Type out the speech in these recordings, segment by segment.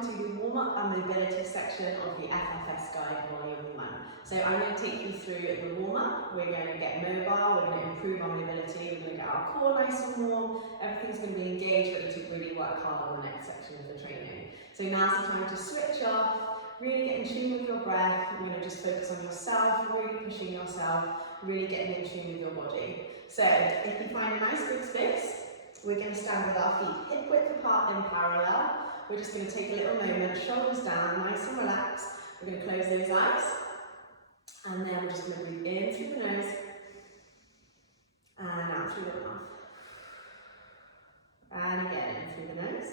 to the warm-up and mobility section of the F.F.S guide volume 1. So I'm going to take you through the warm-up. We're going to get mobile, we're going to improve our mobility, we're going to get our core nice and warm, everything's going to be engaged, ready to really work hard on the next section of the training. So now's the time to switch off, really get in tune with your breath. You're going to just focus on yourself, really pushing yourself, really getting in tune with your body. So if you find a nice big space, we're going to stand with our feet hip width apart in parallel. We're just going to take a little moment, shoulders down, nice and relaxed. We're going to close those eyes. And then we're just going to breathe in through the nose and out through the mouth. And again, in through the nose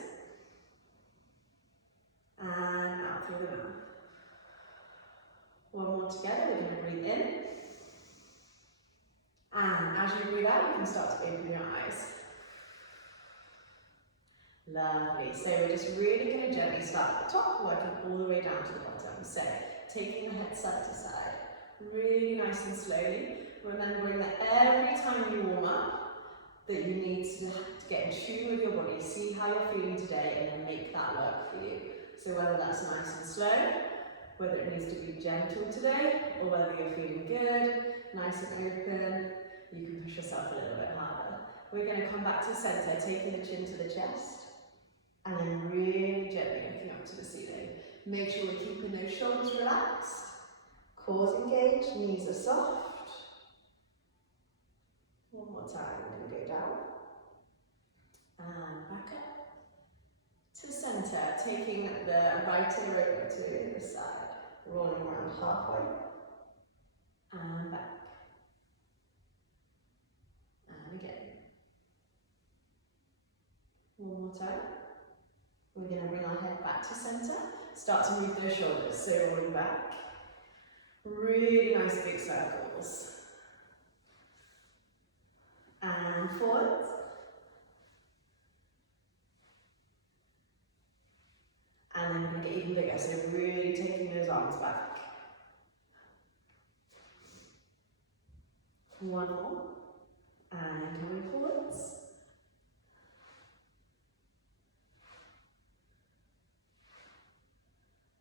and out through the mouth. One more together, we're going to breathe in. And as you breathe out, you can start to open your eyes. Lovely. So we're just really going to gently start at the top, working all the way down to the bottom. So taking the head side to side, really nice and slowly. Remembering that every time you warm up, that you need to get in tune with your body, see how you're feeling today, and then make that work for you. So whether that's nice and slow, whether it needs to be gentle today, or whether you're feeling good, nice and open, you can push yourself a little bit harder. We're going to come back to center, taking the chin to the chest. And then really gently looking up to the ceiling. Make sure we're keeping those shoulders relaxed, cores engaged, knees are soft. One more time, we're going to go down. And back up to center, taking the right ear over to the side, rolling around halfway. And back. And again. One more time. We're going to bring our head back to center, start to move those shoulders, so rolling back, really nice big circles, and forwards, and then we're going to get even bigger, so really taking those arms back. One more, and coming forwards.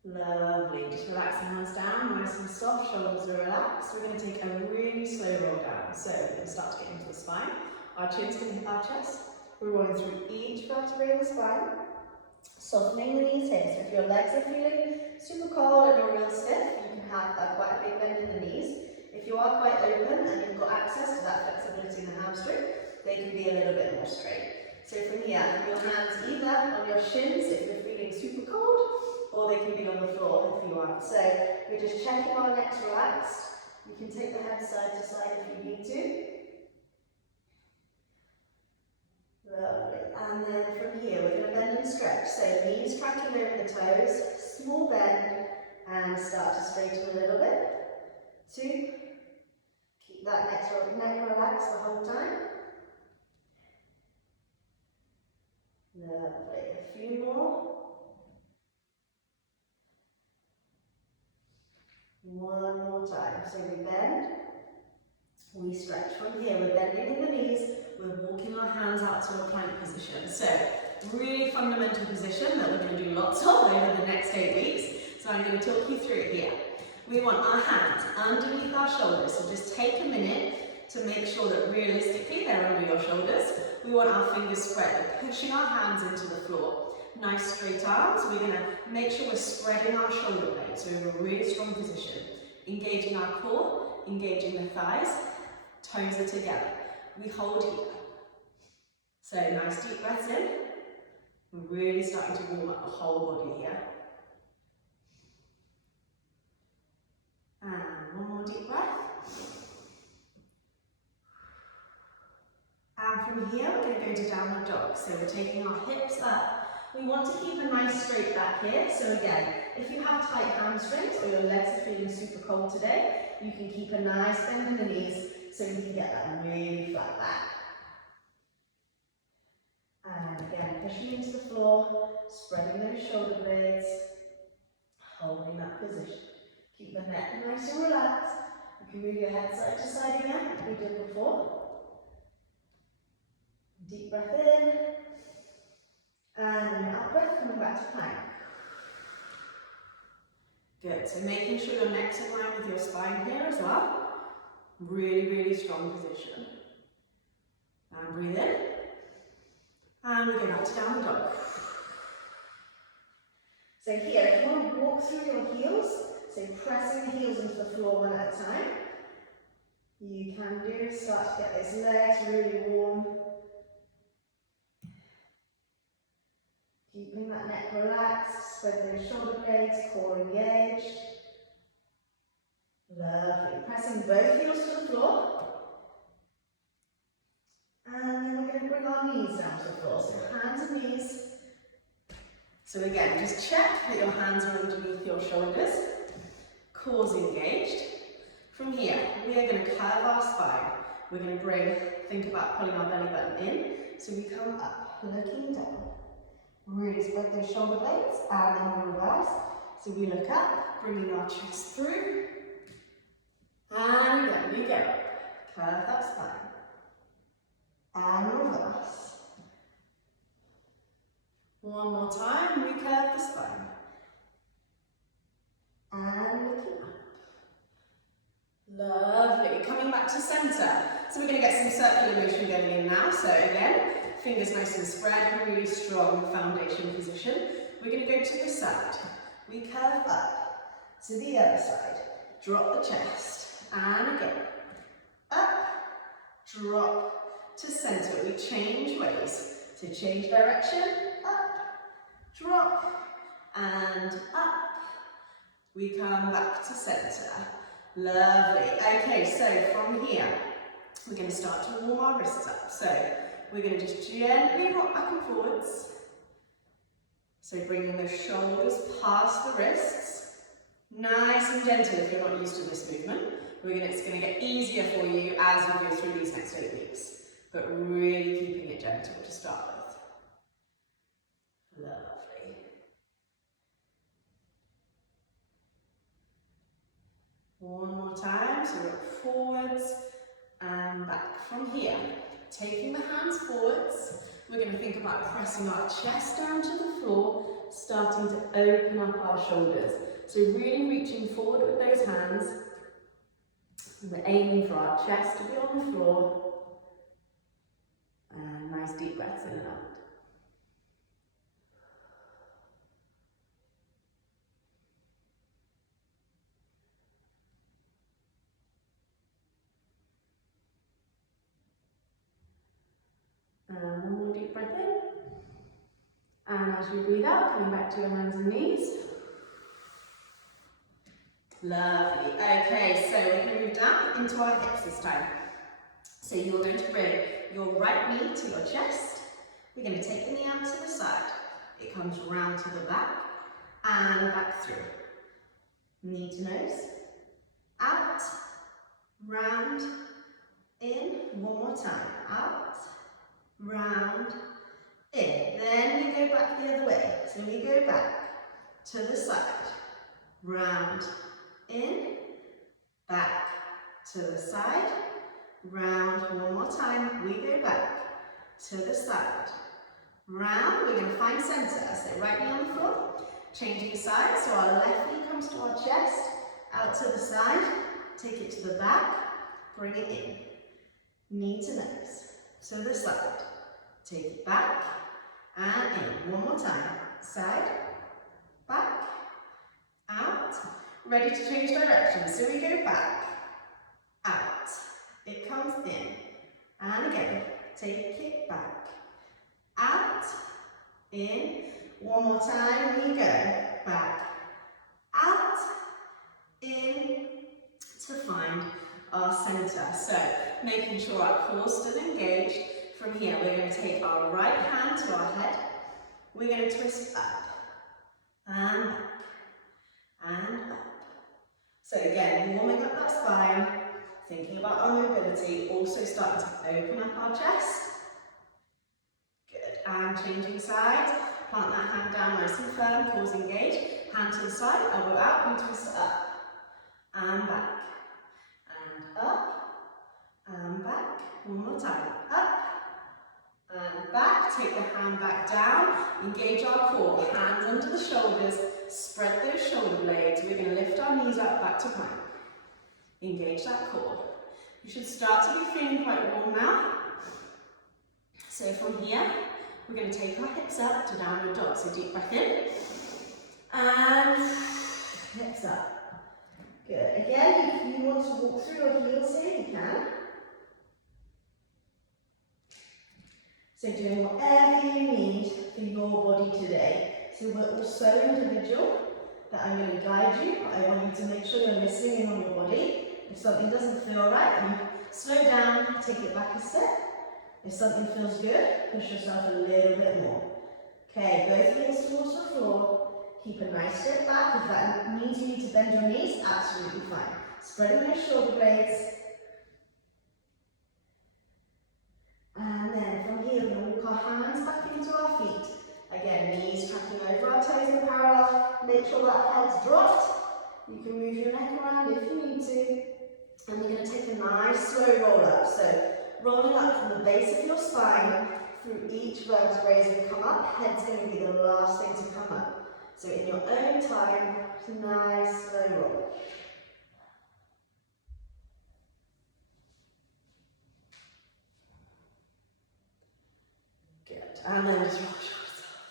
Lovely, just relax the hands down, nice and soft, shoulders are relaxed. We're going to take a really slow roll down. So we're going to start to get into the spine. Our chin's going to hit our chest. We're rolling through each vertebrae in the spine, softening the knees here. So if your legs are feeling super cold and you're real stiff, you can have quite a big bend in the knees. If you are quite open and you've got access to that flexibility in the hamstring, they can be a little bit more straight. So from here, your hands either on your shins if you're feeling super cold, or they can be on the floor if you want. So we're just checking our necks relaxed. You can take the head side to side if you need to. Lovely. And then from here, we're going to bend and stretch. So knees tracking over the toes, small bend, and start to straighten a little bit. 2. Keep that neck relaxed the whole time. Lovely. A few more. One more time. So we bend, we stretch. From here, we're bending in the knees, we're walking our hands out to a plank position. So, really fundamental position that we're going to do lots of over the next 8 weeks. So I'm going to talk you through it here. We want our hands underneath our shoulders. So just take a minute to make sure that realistically they're under your shoulders. We want our fingers spread, we're pushing our hands into the floor. Nice straight arms. We're going to make sure we're spreading our shoulder blades, so we're in a really strong position. Engaging our core, engaging the thighs, toes are together. We hold here. So nice deep breaths in. We're really starting to warm up the whole body here. And one more deep breath. And from here, we're going to go to downward dog. So we're taking our hips up. We want to keep a nice straight back here. So again, if you have tight hamstrings or your legs are feeling super cold today, you can keep a nice bend in the knees so you can get that really flat back. And again, pushing into the floor, spreading those shoulder blades, holding that position. Keep the neck nice and relaxed. You can move your head side to side again, like we did before. Deep breath in. And out breath, coming back to plank. Good, so making sure your neck's in line with your spine here as well. Really, really strong position. And breathe in. And we go back to downward dog. So here, if you want to walk through your heels, so pressing the heels into the floor one at a time, you can do. Start to get those legs really warm. Keeping that neck relaxed, spread those shoulder blades, core engaged. Lovely. Pressing both heels to the floor. And then we're going to bring our knees down to the floor. So hands and knees. So again, just check that your hands are underneath your shoulders. Core's engaged. From here, we are going to curve our spine. We're going to think about pulling our belly button in. So we come up, looking down. Really spread those shoulder blades, and then we reverse. So we look up, bringing our chest through. And again, we go. Curve that spine. And reverse. One more time, we curve the spine. And looking up. Lovely. Coming back to centre. So we're going to get some circular motion going in now. So again, fingers nice and spread, really strong foundation position. We're going to go to the side. We curve up to the other side. Drop the chest. And again. Up. Drop to centre. We change ways. So change direction. Up. Drop. And up. We come back to centre. Lovely. Okay, so from here, we're going to start to warm our wrists up. So we're going to just gently rock back and forwards. So bringing the shoulders past the wrists. Nice and gentle if you're not used to this movement. It's going to get easier for you as we go through these next 8 weeks. But really keeping it gentle to start with. Lovely. One more time, so rock forwards and back. From here, taking the hands forwards, we're going to think about pressing our chest down to the floor, starting to open up our shoulders. So really reaching forward with those hands. We're aiming for our chest to be on the floor. And nice deep breaths in and out. And one more deep breath in. And as you breathe out, coming back to your hands and knees. Lovely. Okay, so we're going to move down into our hips this time. So you're going to bring your right knee to your chest. We're going to take the knee out to the side. It comes round to the back and back through. Knee to nose. Out, round, in. One more time. Out, round, in. Then we go back the other way. So we go back to the side. Round, in, back to the side, round. One more time, we go back to the side, round. We're going to find centre, so right knee on the floor, changing sides, so our left knee comes to our chest, out to the side, take it to the back, bring it in, knee to nose, to the side, take it back, and in. One more time, side, back, out. Ready to change direction, so we go back, out, it comes in, and again, take it back, out, in. One more time, we go back, out, in, to find our centre. So making sure our core still engaged. From here, we're going to take our right hand to our head, we're going to twist up, and back, and up. So again, warming up that spine, thinking about our mobility, also starting to open up our chest. Good, and changing sides. Plant that hand down nice and firm, core engaged. Hand to the side, elbow out, and twist up. And back. And up. And back. One more time. Up. And back, take the hand back down, engage our core, hands under the shoulders, spread those shoulder blades. We're going to lift our knees up back to plank. Engage that core. You should start to be feeling quite warm now. So from here, we're going to take our hips up to downward dog. So deep breath in, and hips up. Good. Again, if you want to walk through your heels here, you can. So doing whatever you need for your body today. So we're all so individual that I'm going to guide you. I want you to make sure you're listening in on your body. If something doesn't feel right, then slow down, take it back a step. If something feels good, push yourself a little bit more. Okay, both heels towards the floor. Keep a nice step back. If that means you need to bend your knees, absolutely fine. Spreading those shoulder blades. And then from here, we're going to walk our hands back into our feet. Again, knees tracking over our toes in parallel. Make sure that head's dropped. You can move your neck around if you need to. And you're going to take a nice slow roll up. So rolling up from the base of your spine through each vertebrae as we come up. Head's going to be the last thing to come up. So in your own time, it's a nice slow roll. Good. And then just roll your shoulders off.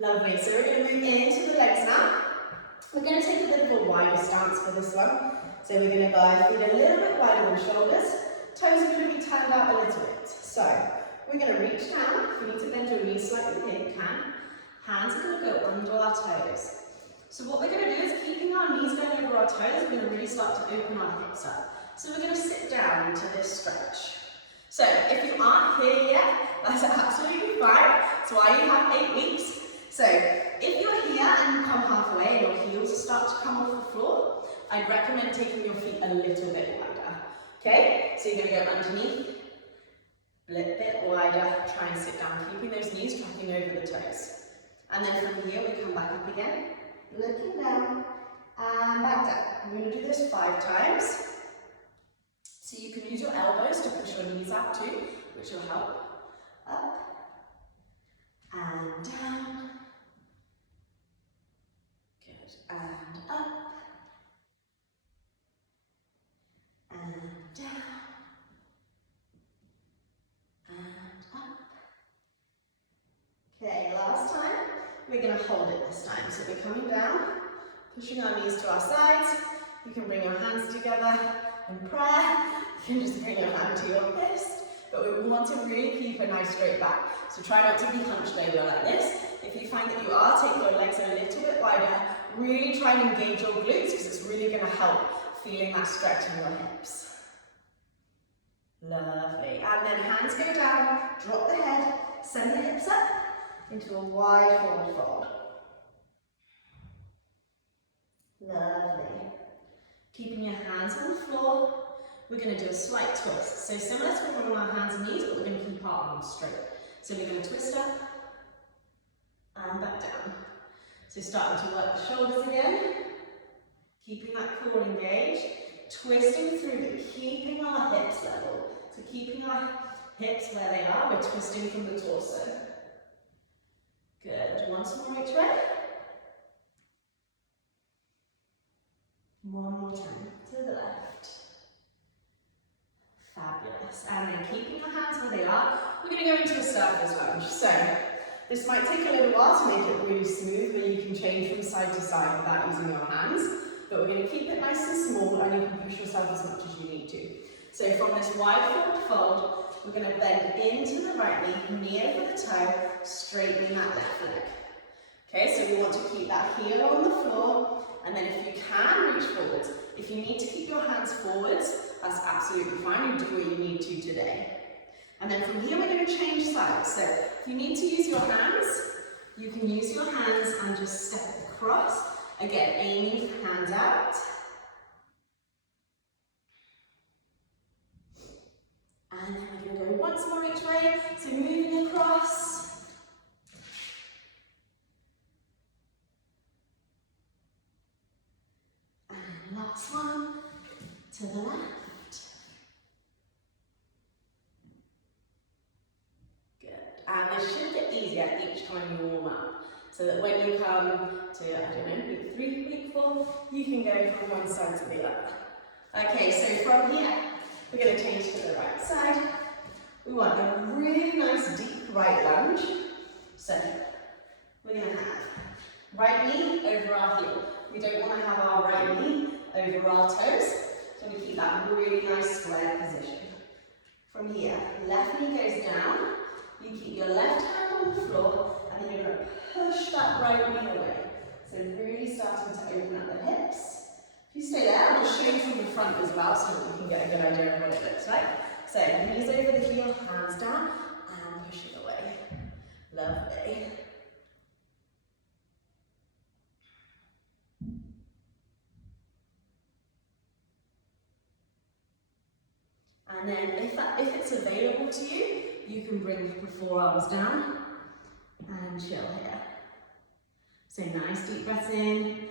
Lovely. So we're going to move into the legs now. We're going to take a bit of a wider stance for this one. So we're going to go our feet a little bit wider than shoulders. Toes are going to be turned out a little bit. So we're going to reach down. If you need to bend your knees slightly here, you can. Hands are going to go under our toes. So what we're going to do is, keeping our knees going over our toes, we're going to really start to open our hips up. So we're going to sit down into this stretch. So if you aren't here yet, that's absolutely fine. That's why you have 8 weeks. So if you're here and you come halfway and your heels start to come off the floor, I'd recommend taking your feet a little bit wider. Okay, so you're going to go underneath, a bit wider, try and sit down, keeping those knees tracking over the toes. And then from here we come back up again, looking down and back down. We're going to do this 5 times. So you can use your elbows to push your knees out too, which will help. Up and down. Good. And up. And down. And up. Okay, last time. We're going to hold it this time. So we're coming down, pushing our knees to our sides. You can bring your hands together in prayer. You can just bring your hand to your fist. But we want to really keep a nice straight back. So try not to be hunched over like this. If you find that you are, take your legs a little bit wider. Really try and engage your glutes because it's really going to help feeling that stretch in your hips. Lovely. And then hands go down, drop the head, send the hips up into a wide forward fold. Lovely. Keeping your hands on the floor, we're going to do a slight twist. So similar to when we're on our hands and knees, but we're going to keep our arms straight. So we're going to twist up and back down. So starting to work the shoulders again, keeping that core engaged, twisting through but keeping our hips level. So keeping our hips where they are, we're twisting from the torso. Good. Once more each way. One more time to the left. Fabulous. And then keeping your hands where they are, we're going to go into a circles lunge. So this might take a little while to make it really smooth, but you can change from side to side without using your hands. But we're going to keep it nice and small, and you can push yourself as much as you need to. So from this wide forward fold, we're going to bend into the right knee, knee over the toe, straightening that left leg. Okay, so we want to keep that heel on the floor, and then if you can, reach forwards. If you need to keep your hands forwards, that's absolutely fine. You do what you need to today. And then from here, we're going to change sides. So if you need to use your hands, you can use your hands and just step across. Again, aiming for hands out. And then we're going to go once more each way. So moving across. And last one to the left. Good. when you warm up. So that when you come to, I don't know, week 3, week 4, you can go from one side to the other. Okay, so from here, we're going to change to the right side. We want a really nice deep right lunge. So we're going to have right knee over our heel. We don't want to have our right knee over our toes, so we keep that really nice square position. From here, left knee goes down. You keep your left hand on the floor, and then you're going to push that right knee away. So really starting to open up the hips. If you stay there, I'll show you from the front as well so that you can get a good idea of what it looks like. So knees over the heel, hands down, and push it away. Lovely. And then if it's available to you, you can bring the forearms down and chill here. So nice deep breaths in.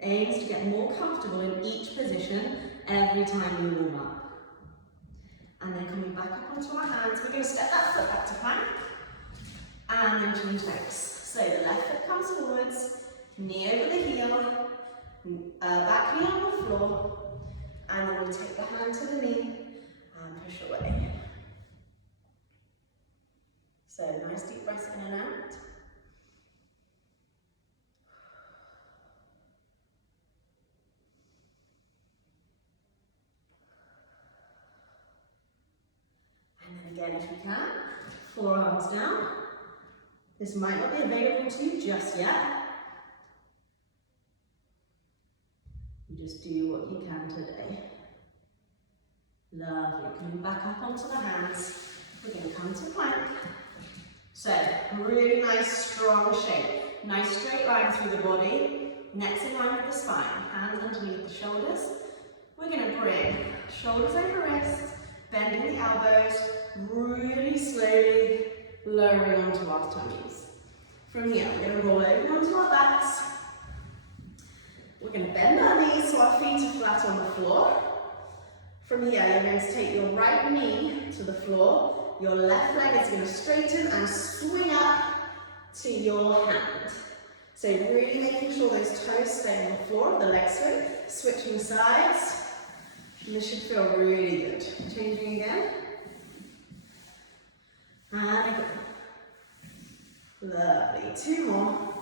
Aims to get more comfortable in each position every time you warm up. And then coming back up onto our hands, we're going to step that foot back to plank. And then change legs. So the left foot comes forwards, knee over the heel, back knee on the floor. And then we'll take the hand to the knee and push away. So nice deep breaths in and out. And then again, if you can, forearms down. This might not be available to you just yet. You just do what you can today. Lovely. Coming back up onto the hands. We're going to come to plank. So, really nice strong shape. Nice straight line through the body. Necks in line with the spine. Hands underneath the shoulders. We're going to bring shoulders over wrists, bending the elbows, really slowly lowering onto our tummies. From here, we're going to roll over onto our backs. We're going to bend our knees so our feet are flat on the floor. From here, you're going to take your right knee to the floor. Your left leg is going to straighten and swing up to your hand. So really making sure those toes stay on the floor of the leg swing. Switching sides. And this should feel really good. Changing again. And again. Lovely. 2 more.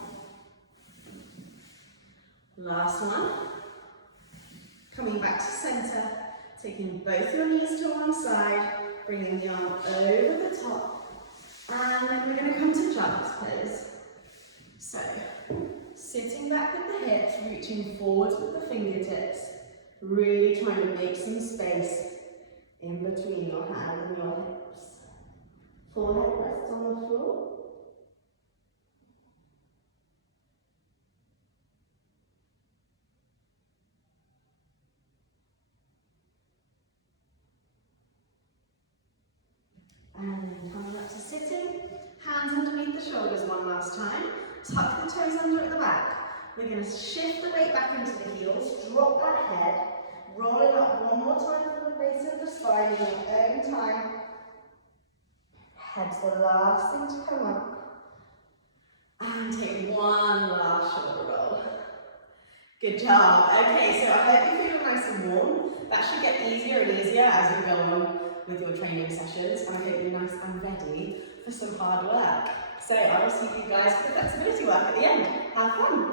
Last one. Coming back to center. Taking both your knees to one side. Bringing the arm over the top. And then we're going to come to child's pose. So, sitting back with the hips, reaching forwards with the fingertips. Really trying to make some space in between your hands and your hips. Forehead rests on the floor. And then coming up to sitting, hands underneath the shoulders one last time. Tuck the toes under at the back. We're going to shift the weight back into the heels, drop that head, roll it up one more time from the base of the spine in your own time. Head's the last thing to come up. And take one last shoulder roll. Good job. Okay, so I hope you feel nice and warm. That should get easier and easier as you go on with your training sessions. And I hope you're nice and ready for some hard work. So I will see you guys for the flexibility work at the end. Have fun.